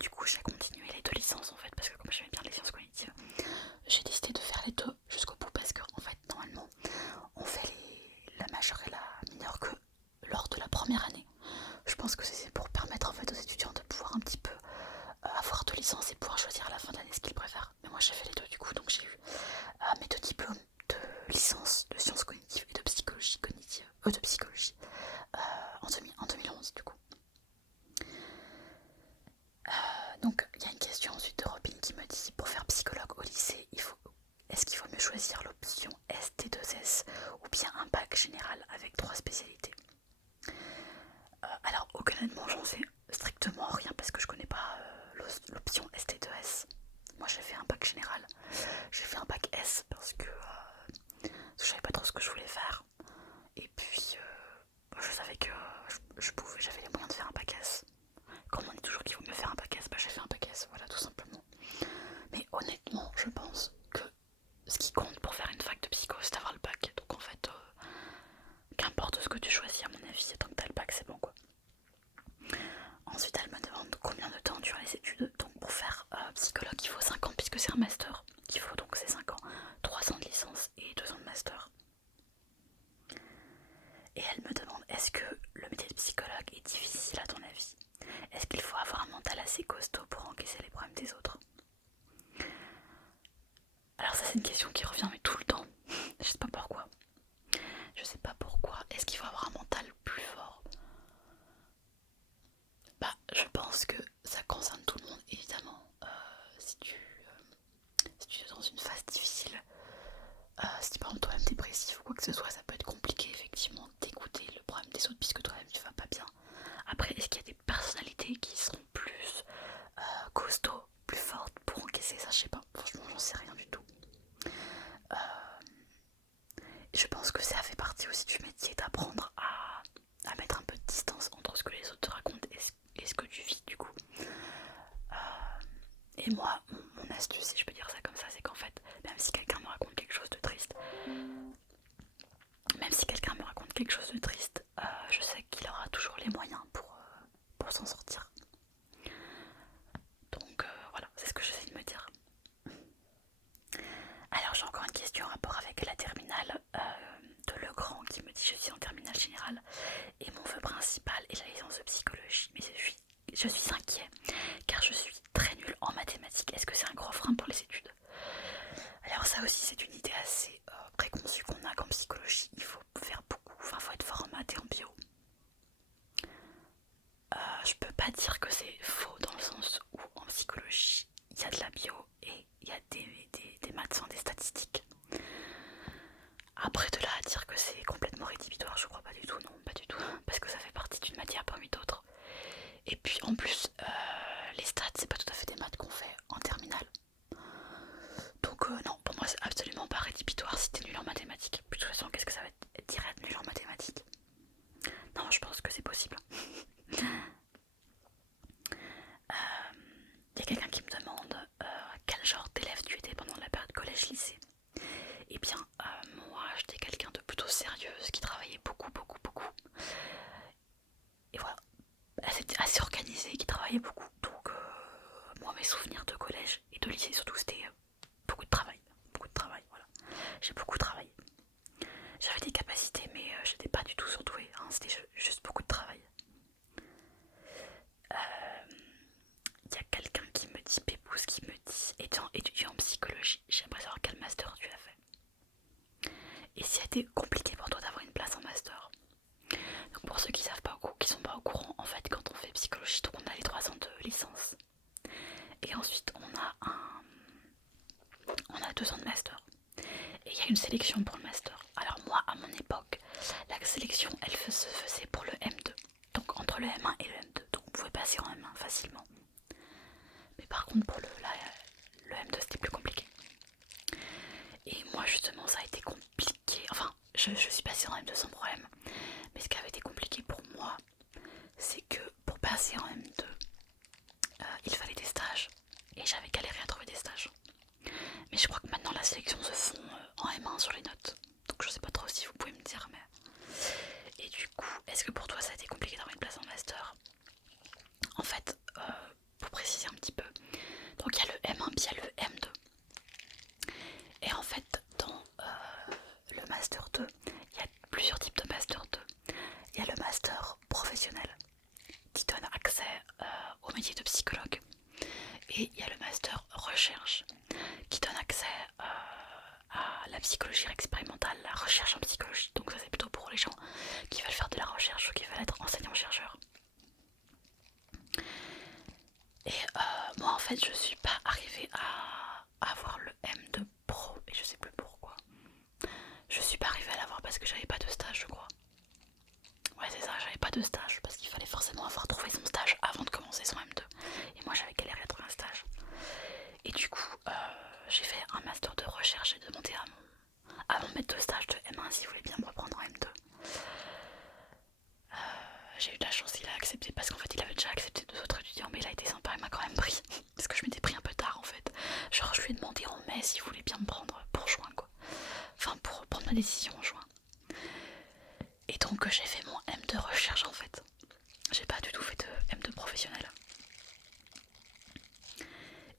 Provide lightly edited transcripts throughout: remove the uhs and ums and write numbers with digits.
du coup j'ai continué les 2 licences en fait, parce que comme j'aimais bien les sciences cognitives, j'ai décidé de faire les 2 jusqu'au bout, parce que en fait normalement on fait la majeure et la mineure que lors de la première année. Je pense que c'est pour permettre en fait aux étudiants de pouvoir un petit peu avoir 2 licences et pouvoir choisir à la fin de l'année ce qu'ils préfèrent. Mais moi j'ai fait les 2 du coup, donc j'ai eu mes 2 diplômes de licence de sciences cognitives et de psychologie cognitive, de psychologie en 2011 du coup. Donc il y a une question ensuite de Robin qui me dit, pour faire psychologue au lycée, est-ce qu'il faut mieux choisir l'option ST2S ou bien un bac général avec 3 spécialités? Alors honnêtement j'en sais strictement rien parce que je connais pas l'option ST2S. Moi j'ai fait un bac général, j'ai fait un bac S parce que je savais pas trop ce que je voulais faire. Et puis je savais que j'avais les moyens de faire un bac S. Comme on dit toujours qu'il vaut mieux faire un bac S, bah j'ai fait un bac S, voilà tout simplement. Mais honnêtement je pense que ce qui compte pour faire une fac de psycho c'est d'avoir le bac. Donc en fait qu'importe ce que tu choisis, à mon avis, tant que t'as le bac c'est bon quoi. Ensuite elle me demande combien de temps durent les études. Donc pour faire psychologue il faut 5 ans puisque c'est un master. Il faut donc ces 5 ans, 3 ans de licence et 2 ans de master. Et elle me demande, est-ce que le métier de psychologue est difficile à ton avis? Est-ce qu'il faut avoir un mental assez costaud pour encaisser les problèmes des autres? Alors ça c'est une question qui revient mais tout le temps. Je sais pas pourquoi. Je sais pas pourquoi. Est-ce qu'il faut avoir un mental plus fort? Bah je pense que ça concerne tout le monde évidemment. Si tu es dans une phase difficile, si tu es par exemple toi-même dépressif ou quoi que ce soit, ça peut être compliqué effectivement d'écouter le problème des autres puisque toi-même tu vas pas bien. Après, est-ce qu'il y a des personnalités qui seront plus costauds, plus fortes pour encaisser ça? Je sais pas, franchement j'en sais rien du tout. Je pense que ça fait partie aussi du métier d'apprendre à mettre un peu de distance entre ce que les autres te racontent et ce que tu vis du coup. Et moi, mon astuce, si je peux dire ça comme ça, c'est qu'en fait, même si quelqu'un me raconte quelque chose de triste, je sais qu'il aura toujours les moyens pour s'en sortir. Donc voilà, c'est ce que j'essaie de me dire. Alors j'ai encore une question en rapport avec la terminale de Legrand qui me dit, je suis en terminale générale et mon vœu principal est la licence de psychologie, mais je suis inquiet car je suis très nulle en mathématiques. Est-ce que c'est un gros frein pour les études? Alors ça aussi c'est une idée assez préconçue qu'on a qu'en psychologie, il faut faire beaucoup, enfin faut être fort en maths et en bio. Je peux pas dire que c'est faux dans le sens où en psychologie il y a de la bio et il y a des maths sans des statistiques. Après de là à dire que c'est complètement rédhibitoire, je crois pas du tout, non pas du tout, parce que ça fait partie d'une matière parmi d'autres. Et puis en plus les stats c'est pas tout à fait des maths qu'on fait en terminale. Donc non, pour moi c'est absolument pas rédhibitoire si t'es nul en mathématiques. De toute façon qu'est-ce que ça veut dire être nul en mathématiques? Non, je pense que c'est possible. Il y a quelqu'un qui me demande quel genre d'élève tu étais pendant la période collège-lycée. Eh bien, moi j'étais quelqu'un de plutôt sérieuse qui travaillait beaucoup, beaucoup, beaucoup. Et voilà, assez organisée, qui travaillait beaucoup. Donc, moi mes souvenirs de collège et de lycée surtout, c'était beaucoup de travail. Beaucoup de travail, voilà. J'ai beaucoup travaillé. J'avais des capacités, mais j'étais pas du tout surdouée. Hein, c'était juste beaucoup de travail. Il y a quelqu'un qui me dit, Pépouze, qui me dit, étant étudiant en psychologie, j'aimerais savoir quel master tu as fait. Et si c'était compliqué pour toi d'avoir une place en master. Donc pour ceux qui savent pas qui sont pas au courant, en fait quand on fait psychologie, donc on a les 3 ans de licence. Et ensuite on a 2 ans de master. Et il y a une sélection pour le master. Alors moi à mon époque, la sélection elle se faisait pour le M2. Donc entre le M1 et le M2. Donc vous pouvez passer en M1 facilement. Mais par contre pour le M2 c'était plus compliqué. Et moi justement ça a été compliqué. Enfin je suis passée en M2 sans problème. Mais ce qui avait été compliqué pour moi, c'est que pour passer en M2, il fallait des stages. Et j'avais galéré à trouver des stages. Mais je crois que maintenant la sélection se font en M1 sur les notes. Donc je sais pas trop si vous pouvez me dire mais... Et du coup, est-ce que pour toi ça a été compliqué d'avoir une place en master? En fait, pour préciser un métier de psychologue. Et il y a le master recherche qui donne accès à la psychologie expérimentale, la recherche en psychologie. Donc ça c'est plutôt pour les gens qui veulent faire de la recherche ou qui veulent être enseignants-chercheurs. Et moi en fait je suis pas arrivée à avoir le M2 Pro et je sais plus pourquoi. Je suis pas arrivée à l'avoir parce que j'avais pas de stage je crois. Ouais c'est ça, j'avais pas de stage parce qu'il fallait forcément avoir trouvé son stage avant de commencer son M2. Et moi j'avais galéré à trouver un stage. Et du coup j'ai fait un master de recherche et demandé à mon maître de stage de M1 s'il voulait bien me reprendre en M2. J'ai eu de la chance, il a accepté parce qu'en fait il avait déjà accepté 2 autres étudiants, mais il a été sympa, il m'a quand même pris parce que je m'étais pris un peu tard en fait. Genre je lui ai demandé en mai s'il voulait bien me prendre pour juin quoi. Enfin pour prendre ma décision en juin. Et donc j'ai fait mon M de recherche en fait. J'ai pas du tout fait de M de professionnel.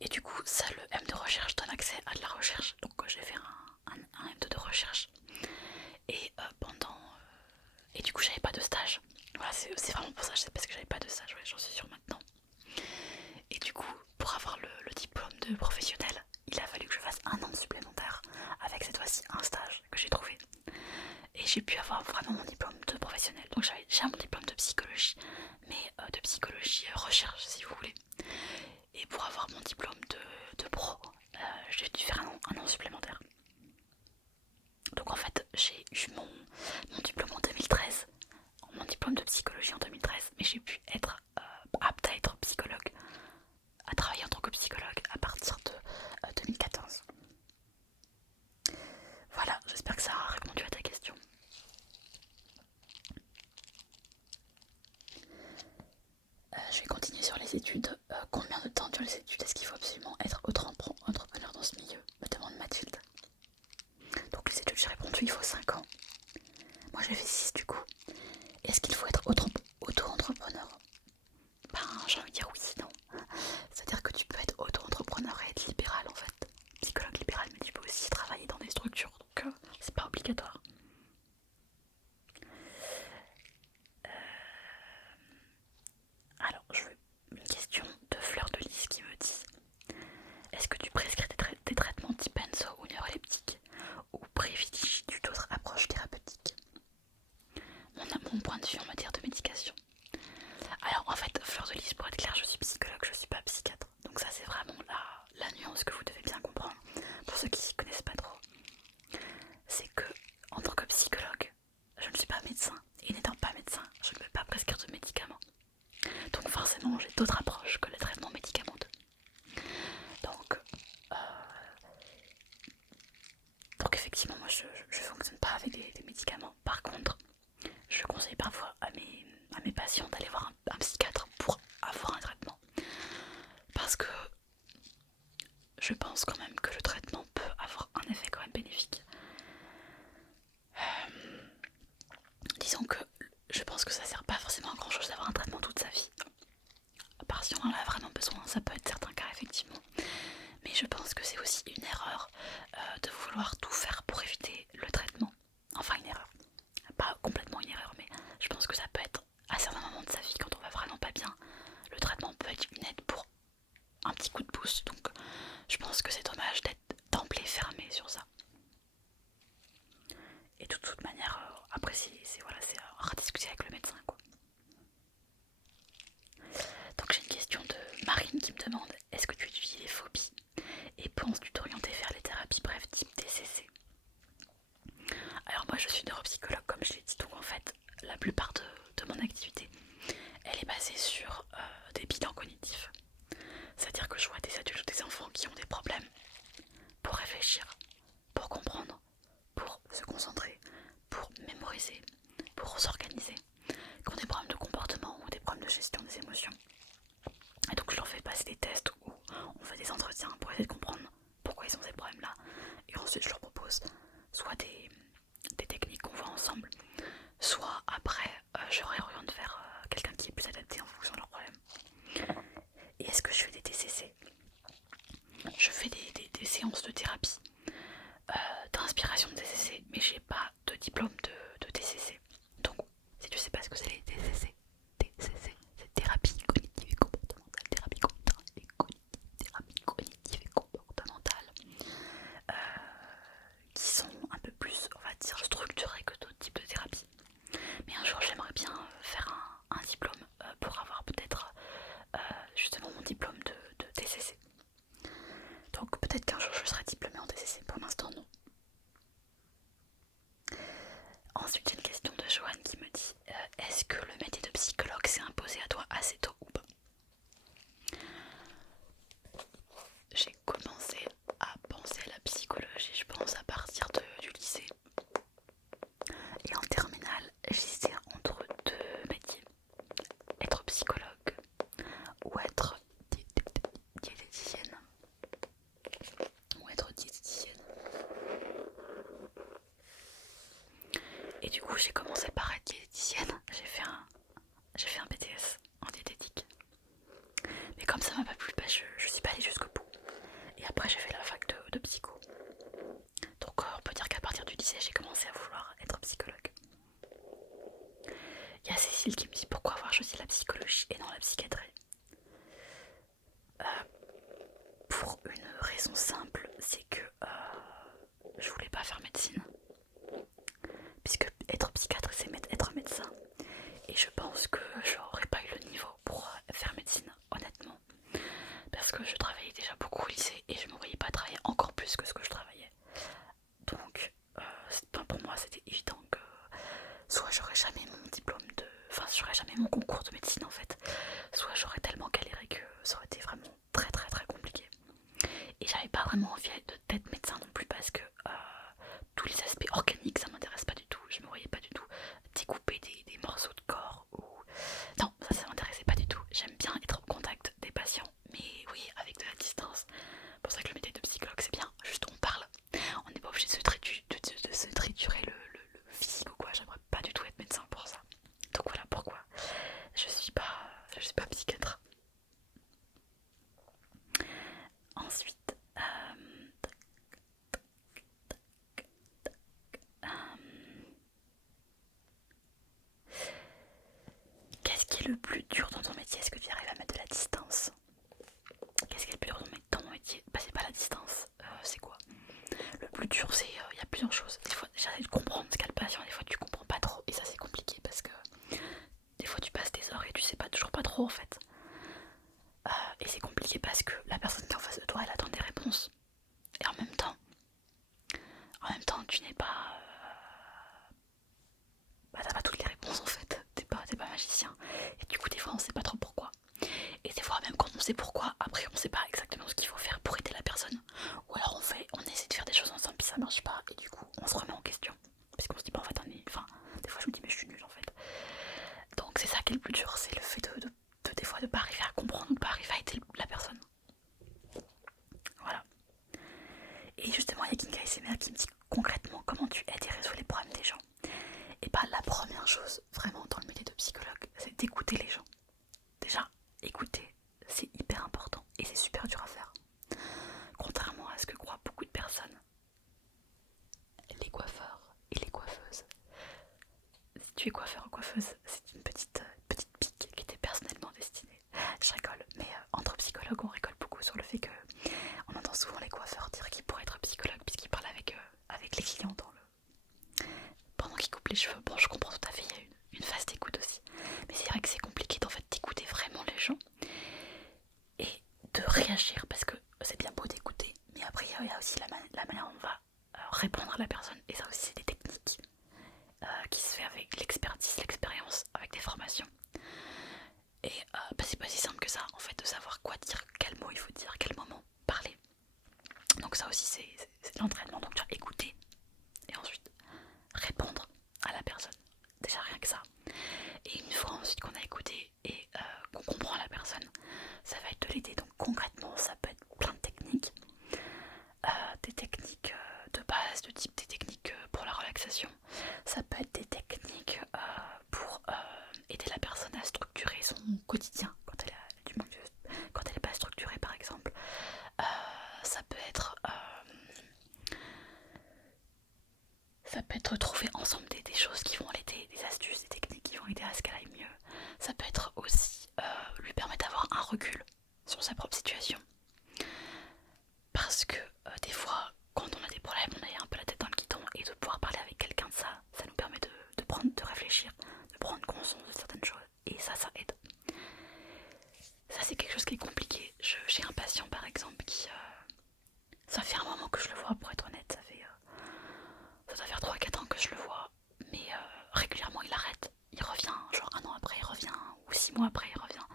Et du coup ça, le M de recherche donne accès à de la recherche. Donc j'ai fait un M2 de recherche. Et et du coup j'avais pas de stage. Voilà, c'est vraiment pour ça, c'est parce que j'avais pas de stage, ouais, j'en suis sûre maintenant. Et du coup, pour avoir le diplôme de professionnel, il a fallu que je fasse 1 an supplémentaire, avec cette fois-ci un stage que j'ai trouvé. Et j'ai pu avoir vraiment mon diplôme de professionnel. Donc j'avais déjà mon diplôme de psychologie, mais de psychologie recherche si vous voulez. Et pour avoir mon diplôme de pro, j'ai dû faire un an supplémentaire. Donc en fait, j'ai eu mon diplôme en 2013, mon diplôme de psychologie en 2013, mais j'ai pu être apte à être psychologue, à travailler en tant que psychologue à partir de 2014. Voilà, j'espère que ça a répondu à ta question. Je vais continuer sur les études. Combien de temps durent les études? Est-ce qu'il faut absolument être auto-entrepreneur dans ce milieu? Me demande Mathilde. Donc les études, j'ai répondu, il faut 5 ans. Moi j'ai fait 6 du coup. Est-ce qu'il faut être auto-entrepreneur? Ben j'ai envie de dire oui, non. C'est-à-dire que tu peux être auto-entrepreneur et être libéral en fait. Psychologue libéral, mais tu peux aussi travailler dans des structures, donc c'est pas obligatoire. Alors, je veux une question de Fleur de Lys qui me dit: est-ce que tu prescris des traitements type benzo ou neuroleptique, ou privilégies-tu d'autres approches thérapeutiques? Mon point de vue en matière de médication. Alors en fait, Fleur de Lys, pour être clair, je suis psychologue, je suis pas psychiatre. Donc ça c'est vraiment la nuance que vous devez bien comprendre. Pour ceux qui s'y connaissent pas trop, c'est que en tant que psychologue, je ne suis pas médecin. Et n'étant pas médecin, je ne peux pas prescrire de médicaments. Donc forcément, j'ai d'autres approches que le traitement médicamenteux. Donc effectivement, moi je fonctionne pas avec des médicaments. Par contre, je conseille parfois à mes patients d'aller voir un psychiatre pour avoir un traitement. Parce que je pense quand même que le traitement peut avoir un effet quand même bénéfique. Disons que je pense que ça sert pas forcément à grand chose d'avoir un traitement toute sa vie. À part si on en a vraiment besoin, ça peut être certains cas effectivement. Mais je pense que c'est aussi une erreur de vouloir tout faire pour éviter le traitement. Enfin une erreur. Pas complètement une erreur, mais je pense que ça peut être à certains moments de sa vie quand on va vraiment pas bien. Le traitement peut être une aide pour un petit coup de pouce. Donc je pense que c'est dommage d'être d'emblée fermé sur ça. Et de toute manière, après c'est à rediscuter avec le médecin quoi. Donc j'ai une question de Marine qui me demande: est-ce que tu étudies les phobies et penses-tu t'orienter vers les thérapies brèves type TCC? Alors moi je suis neuropsychologue comme je l'ai dit, donc en fait la plupart de mon activité elle est basée sur des bilans cognitifs. C'est-à-dire que je vois des adultes ou des enfants qui ont des problèmes pour réfléchir, pour comprendre, pour se concentrer, pour mémoriser, pour s'organiser, qui ont des problèmes de comportement ou des problèmes de gestion des émotions. Et donc je leur fais passer des tests où on fait des entretiens pour essayer de comprendre pourquoi ils ont ces problèmes-là. Et ensuite je leur propose soit des techniques qu'on voit ensemble, soit après je réoriente vers quelqu'un qui est plus adapté en fonction de leurs problèmes. Et est-ce que je fais des TCC? Je fais des séances de thérapie, d'inspiration de TCC, mais j'ai pas de diplôme de TCC. Donc si tu sais pas ce que c'est les TCC, c'est thérapie cognitive et comportementale, comme ça m'a pas plu, je suis pas allée jusqu'au bout. Et après j'ai fait la fac de psycho. Donc on peut dire qu'à partir du lycée j'ai commencé à vouloir être psychologue. Il y a Cécile qui me dit pourquoi avoir choisi la psychologie et non la psychiatrie. Pour une raison simple, c'est que je voulais pas faire médecine. Puisque être psychiatre c'est être médecin. Et je pense que j'aurais pas eu le niveau pour faire médecine, honnêtement. Parce que je travaillais déjà beaucoup au lycée et je me voyais pas travailler encore plus que ce que je travaillais. Donc pour moi c'était évident que soit j'aurais jamais mon diplôme de... Enfin j'aurais jamais mon concours de médecine en fait. Soit j'aurais tellement galéré que ça aurait été vraiment très très très compliqué. Et j'avais pas vraiment envie d'être médecin non plus parce que tous les aspects organiques ça m'intéresse pas du tout. Je me voyais pas du tout découper des morceaux de corps ou... Non, ça m'intéressait pas du tout. J'aime bien être au contact des patients, mais oui, avec de la distance. C'est pour ça que le métier de psychologue c'est bien, juste on parle. On n'est pas obligé de se triturer le physique ou quoi. J'aimerais pas du tout être médecin pour ça. Donc voilà pourquoi je suis pas psychiatre. Ensuite, qu'est-ce qui est le plus dur dans ton métier? Est-ce que tu arrives à mettre de la distance? Qu'est-ce qui est le plus dur dans mon métier? Bah c'est pas la distance, c'est quoi? Le plus dur c'est, il y a plusieurs choses. Des fois j'essaie de comprendre ce qu'a le patient, des fois tu comprends pas trop et ça c'est compliqué parce que des fois tu passes des heures et tu sais pas toujours pas trop en fait. Et c'est compliqué parce que la personne qui est en face de toi elle attend des réponses. Et en même temps tu n'es pas... Bah t'as pas toutes les réponses en fait, t'es pas magicien. Et du coup des fois on sait pas trop pourquoi. Et des fois même quand on sait pourquoi, après on sait pas exactement ce qu'il faut faire pour aider la personne. Ou alors on essaie de faire des choses ensemble puis ça marche pas et du coup on se remet en question. Parce qu'on se dit bah en fait enfin des fois je me dis mais je suis nulle en fait. Donc c'est ça qui est le plus dur, c'est le fait de des fois de pas arriver à comprendre ou de pas arriver à aider la personne. Voilà. Et justement il y a Kinga SMR qui me dit concrètement comment tu aides et résous les problèmes des gens. Et bah la première chose vraiment dans le métier de psychologue c'est d'écouter les gens. Déjà écouter c'est hyper important et c'est super dur à faire. Contrairement à ce que croient beaucoup de personnes, les coiffeurs et les coiffeuses. Si tu es coiffeur ou coiffeuse, c'est une petite pique qui t'est personnellement destinée. Je rigole, mais entre psychologues on rigole beaucoup sur le fait que on entend souvent les coiffeurs dire qu'ils pourraient être psychologues puisqu'ils parlent avec les clients pendant qu'ils coupent les cheveux. Bon, je comprends tout à fait, il y a une phase d'écoute aussi. Mais c'est vrai que c'est compliqué d'en fait d'écouter vraiment les gens et de réagir parce que c'est bien beau d'écouter, mais après il y a aussi la manière dont on va répondre à la personne. Et ça aussi c'est des techniques qui se fait avec l'expertise, l'expérience, avec des formations. Et bah, c'est pas si simple que ça en fait de savoir quoi dire, quel mot il faut dire, quel moment parler. Donc ça aussi c'est de l'entraînement, donc tu vas écouter et ensuite répondre à la personne. Déjà rien que ça. Et une fois ensuite qu'on a écouté et qu'on comprend la personne, ça va être de l'aider. Donc concrètement ça peut être plein de techniques. Des techniques de base, de type des techniques pour la relaxation. Ça peut être des techniques pour aider la personne à structurer son quotidien quand elle a du manque quand elle n'est pas structurée par exemple. Ça peut être trouver ensemble des choses qui vont l'aider, des astuces, des techniques qui vont aider à ce qu'elle aille mieux. Ça peut être aussi lui permettre d'avoir un recul sur sa propre situation. Parce que des fois, quand on a des problèmes, on a un peu la tête dans le guidon et de pouvoir parler avec quelqu'un de ça, ça nous permet de réfléchir, de prendre conscience de certaines choses. Et ça aide. Ça c'est quelque chose qui est compliqué. J'ai un patient par exemple qui... ça fait un moment que je le vois pour être honnête, ça doit faire 3-4 ans que je le vois. Mais régulièrement il arrête, il revient, genre 1 an après il revient, ou 6 mois après il revient.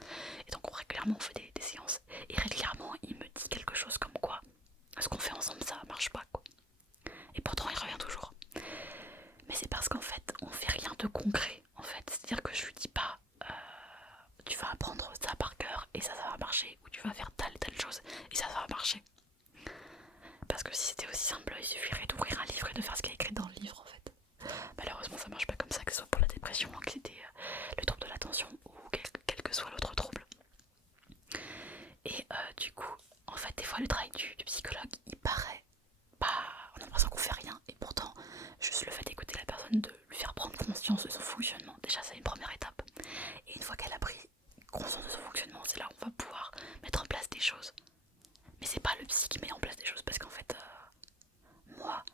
Et donc régulièrement on fait des séances. Et régulièrement il me dit quelque chose comme quoi ce qu'on fait ensemble ça marche pas quoi. Et pourtant il revient toujours. Mais c'est parce qu'en fait on fait rien de concret en fait. C'est-à-dire que je lui dis pas tu vas apprendre ça par cœur et ça va marcher, ou tu vas faire telle chose et ça va marcher. Parce que si c'était aussi simple, il suffirait d'ouvrir un livre et de faire ce qui est écrit dans le livre en fait. Malheureusement ça marche pas comme ça, que ce soit pour la dépression, l'anxiété, le trouble de l'attention ou quel que soit l'autre trouble. Et du coup, en fait, des fois le travail du psychologue, il paraît, bah, on a l'impression qu'on fait rien, et pourtant, juste le fait d'écouter la personne, de lui faire prendre conscience de son fonctionnement, déjà c'est une première étape. Et une fois qu'elle a pris conscience de son fonctionnement, c'est là où on va pouvoir mettre en place des choses. Mais c'est pas le psy qui met en place des choses, parce qu'en fait, moi,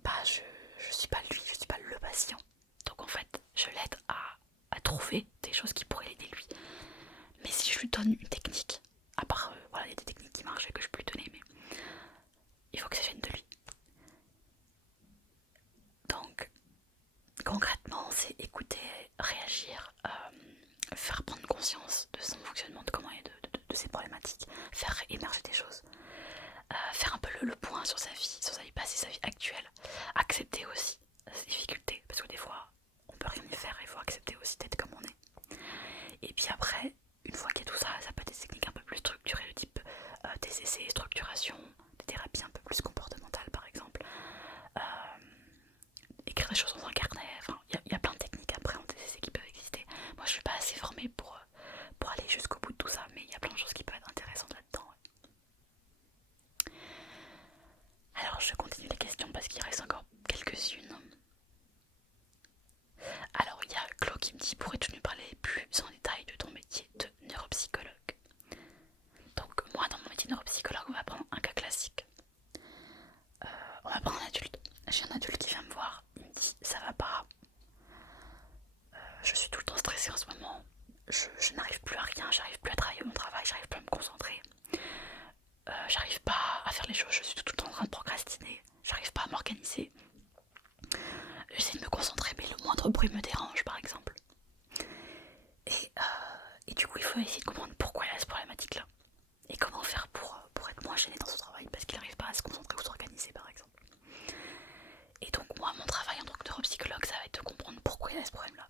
bah, je suis pas lui, je suis pas le patient. Donc en fait, je l'aide à trouver des choses qui pourraient l'aider lui. Mais si je lui donne une technique, à part, voilà, il y a des techniques qui marchent et que je peux lui donner, mais il faut que ça vienne de lui. Donc, concrètement, c'est écouter, réagir, faire prendre conscience de son fonctionnement, de comment et de ses problématiques, faire émerger des choses, faire un peu le point sur sa vie passée, sa vie actuelle, accepter aussi ses difficultés, parce que des fois, on peut rien y faire, il faut accepter aussi d'être comme on est. Et puis après, une fois qu'il y a tout ça, ça peut être des techniques un peu plus structurées, le type des essais, structuration, des thérapies un peu plus comportementales par exemple, écrire des choses dans un carnet, enfin il y a plein de techniques après en TCC qui peuvent exister. Moi je suis pas assez formée pour aller jusqu'au bout de tout ça, mais il y a plein de choses qui peuvent être intéressantes là-dedans. Ouais. Alors je continue les questions parce qu'il reste encore quelques-unes. Alors il y a Chloé qui me dit: pourrais-tu nous parler plus en détail de ton métier de neuropsychologue? Donc moi dans mon métier de neuropsychologue, on va prendre un cas classique. On va prendre un adulte. J'ai un adulte qui vient me voir, il me dit: ça va pas, je suis tout le temps stressée en ce moment, je n'arrive plus à rien, j'arrive plus à travailler mon travail, j'arrive plus à me concentrer, j'arrive pas à faire les choses, je suis tout le temps en train de procrastiner, j'arrive pas à m'organiser, j'essaie de me concentrer mais le moindre bruit me dérange par exemple. Et du coup il faut essayer de comprendre pourquoi il a cette problématique là et comment faire pour être moins gêné dans son travail parce qu'il n'arrive pas à se concentrer ou s'organiser par exemple. Et donc moi mon travail en tant que neuropsychologue ça va être de comprendre pourquoi il a ce problème là.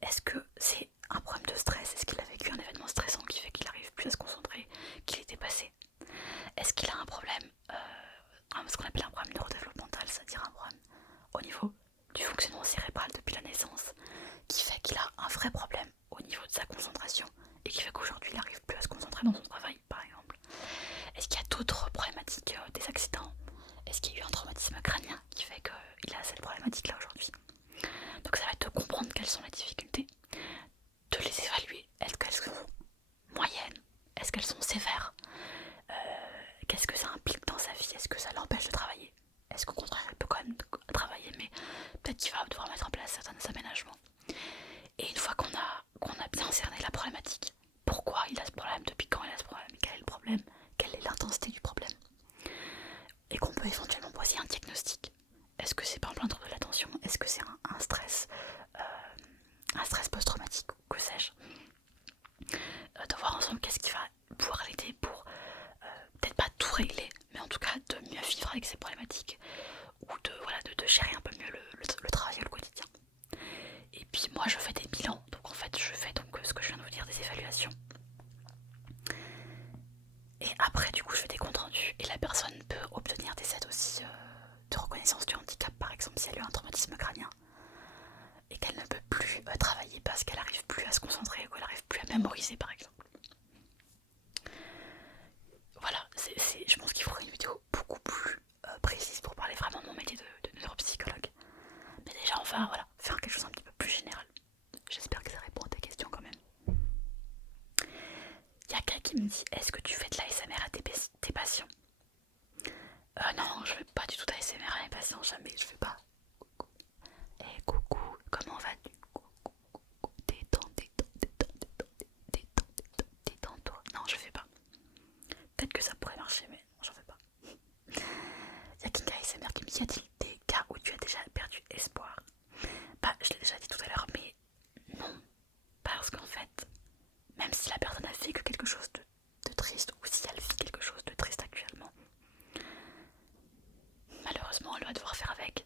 Est-ce que c'est un problème de stress? Est-ce qu'il a vécu un événement stressant qui fait qu'il n'arrive plus à se concentrer, qu'il est dépassé? Est-ce qu'il a un problème, ce qu'on appelle un problème neurodéveloppemental, c'est-à-dire un problème au niveau du fonctionnement cérébral depuis la naissance, qui fait qu'il a un vrai problème au niveau de sa concentration et qui fait qu'aujourd'hui il n'arrive plus à se concentrer dans son travail par exemple? Est-ce qu'il y a d'autres problématiques, des accidents? Est-ce qu'il y a eu un traumatisme crânien qui fait qu'il a cette problématique là aujourd'hui? Donc ça va être de comprendre quelles sont les difficultés, de les évaluer. Est-ce qu'elles sont moyennes? Est-ce qu'elles sont sévères? Qu'est-ce que ça implique dans sa vie? Est-ce que ça l'empêche de travailler? Est-ce qu'au contraire elle peut quand même travailler, mais peut-être qu'il va devoir mettre en place certains aménagements? Et une fois qu'on a bien cerné la problématique, pourquoi il a ce problème, depuis quand il a ce problème, quel est le problème, quelle est l'intensité du problème, et qu'on peut éventuellement poser un diagnostic. Est-ce que c'est par exemple un trouble de l'attention? Est-ce que c'est un stress post-traumatique, que sais-je? De voir ensemble qu'est-ce qui va pouvoir l'aider pour peut-être pas tout régler, mais en tout cas de mieux vivre avec ses problématiques ou de gérer un peu mieux le travail au quotidien. Et puis moi je fais des bilans, donc en fait je fais donc ce que je viens de vous dire, des évaluations. Et après du coup je fais des comptes rendus et la personne peut obtenir des aides aussi de reconnaissance du handicap par exemple si elle a eu un traumatisme crânien et qu'elle ne peut plus travailler parce qu'elle n'arrive plus à se concentrer ou qu'elle n'arrive plus à mémoriser par exemple. Voilà, je pense qu'il faudrait une vidéo beaucoup plus précise pour parler vraiment de mon métier de neuropsychologue. Mais déjà on va faire quelque chose un petit peu plus général. J'espère que ça répond à ta question quand même. Il y a quelqu'un qui me dit: est-ce que tu fais de l'ASMR à tes patients? Non, je fais pas du tout d'ASMR à mes patients, jamais, je fais pas. Coucou, comment vas-tu? Détends-toi. Non, je fais pas. Peut-être que ça pourrait marcher, mais non, j'en fais pas. Il y a Kinga ASMR qui me dit: y a-t-il des cas où tu as déjà perdu espoir? Bah, je l'ai déjà dit tout à l'heure, mais non. Parce qu'en fait, même si la personne a vécu quelque chose de triste, ou si elle vit quelque chose de triste actuellement, malheureusement, elle va devoir faire avec.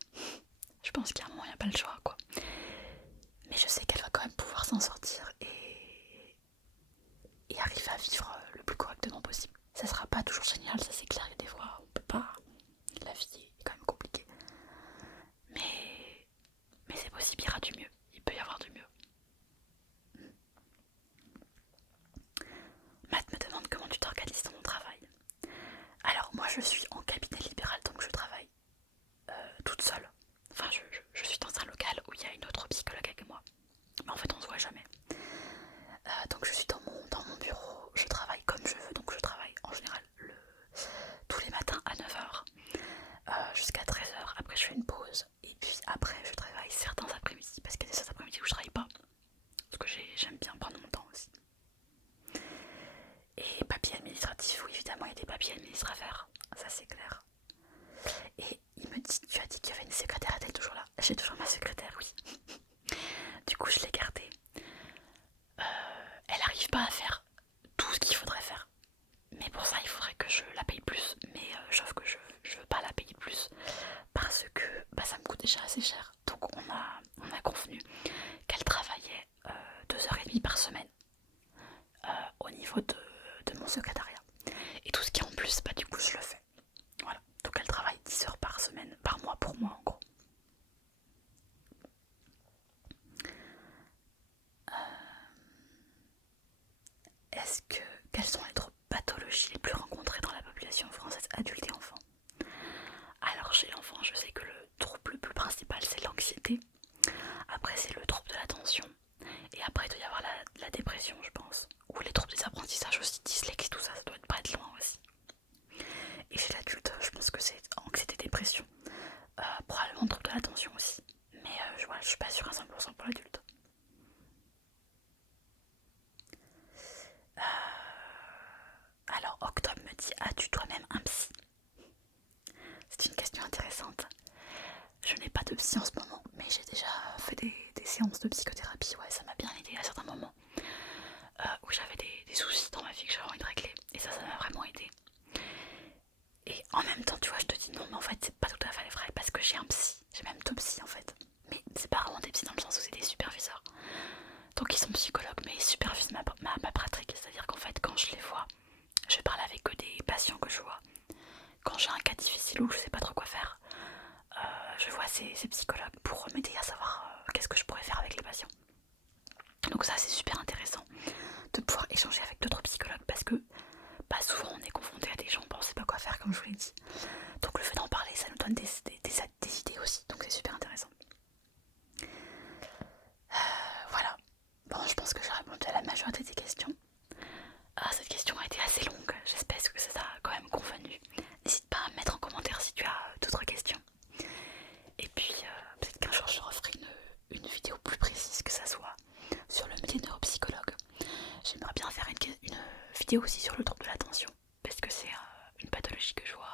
je suis en cabinet libéral, donc je travaille toute seule. Enfin, je suis dans un local où il y a une autre psychologue avec moi. Mais en fait, on se voit jamais. Donc je suis dans mon bureau, je travaille comme je veux, donc je travaille en général tous les matins à 9h jusqu'à 13h. Après, je fais une pause. Et puis après, je travaille certains après-midi, parce qu'il y a des après-midi où je travaille pas. Parce que j'aime bien prendre mon temps aussi. Et papier administratif, oui, évidemment, il y a des papiers administratifs à faire. Ça, c'est clair. Et il me dit, tu as dit qu'il y avait une secrétaire, elle est toujours là. J'ai toujours ma secrétaire, oui. Du coup, je l'ai gardée. Elle n'arrive pas à faire tout ce qu'il faudrait faire. Mais pour ça, il faudrait que je la paye plus. Mais sauf que je veux pas la payer plus. Parce que ça me coûte déjà assez cher. Donc on a convenu qu'elle travaillait 2h30 par semaine au niveau de mon secrétariat. Et tout ce qui est en plus, du coup, je le fais. Voilà. Donc elle travaille 10 heures par semaine, par mois pour moi en gros. Quelles sont les pathologies les plus rencontrées dans la population française adulte et enfant? Alors chez l'enfant, je sais que le trouble le plus principal c'est l'anxiété. Après c'est le trouble de l'attention. Et après il doit y avoir la dépression, je pense. Ou les troubles des apprentissages aussi, dyslexie, tout ça, ça doit pas être loin aussi. Et chez l'adulte, je pense que c'est anxiété, dépression. Probablement trouble de l'attention aussi. Mais je suis pas sûre à 100% pour l'adulte. Alors Octobre me dit, as-tu toi-même un psy? C'est une question intéressante. Je n'ai pas de psy en ce moment, mais j'ai déjà fait des séances de psychothérapie. Ouais, ça m'a bien aidé à certains moments où j'avais des soucis dans ma vie que j'avais envie de régler. Et ça m'a vraiment aidé. Et en même temps, tu vois, je te dis non, mais en fait, c'est pas tout à fait vrai parce que j'ai un psy. J'ai même 2 psys en fait. Mais c'est pas vraiment des psys dans le sens où c'est des superviseurs. Donc ils sont psychologues, mais ils supervisent ma pratique. C'est-à-dire qu'en fait, quand je les vois, je parle avec eux des patients que je vois. Quand j'ai un cas difficile ou je sais pas trop quoi faire, je vois ces psychologues pour m'aider à savoir qu'est-ce que je pourrais faire avec les patients. Donc ça c'est super intéressant de pouvoir échanger avec d'autres psychologues parce que souvent on est confronté à des gens, on ne sait pas quoi faire comme je vous l'ai dit. Donc le fait d'en parler ça nous donne des idées aussi, donc c'est super intéressant. Voilà, bon je pense que j'ai répondu à la majorité des questions. Cette question a été assez longue, j'espère que ça t'a quand même convenu. N'hésite pas à me mettre en commentaire si tu as d'autres questions. Et puis peut-être qu'un jour je referai une vidéo plus précise, que ça soit sur le métier de neuropsychologue. J'aimerais bien faire une vidéo aussi sur le trouble de l'attention, parce que c'est une pathologie que je vois